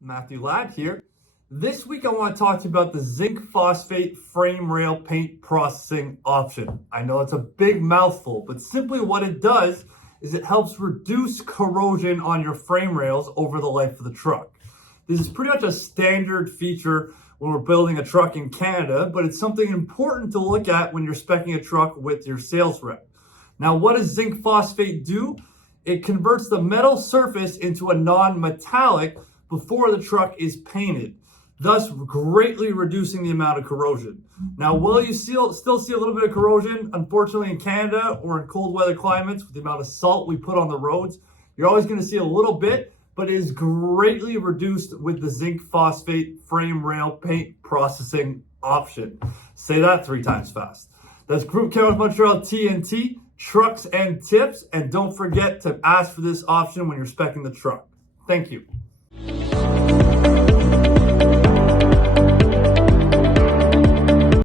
Matthew.Ladd here. This week I want to talk to you about the zinc phosphate frame rail paint processing option. I know it's a big mouthful, but simply what it does is it helps reduce corrosion on your frame rails over the life of the truck. This is pretty much a standard feature when we're building a truck in Canada, but it's something important to look at when you're speccing a truck with your sales rep. Now, what does zinc phosphate do? It converts the metal surface into a non-metallic before the truck is painted, thus greatly reducing the amount of corrosion. Now, will you still see a little bit of corrosion? Unfortunately, in Canada or in cold weather climates, with the amount of salt we put on the roads, you're always going to see a little bit, but it is greatly reduced with the zinc phosphate frame rail paint processing option. Say that 3 times fast. That's Groupe, Kenworth, Montreal, T.N.T, trucks and tips. And don't forget to ask for this option when you're speccing the truck. Thank you.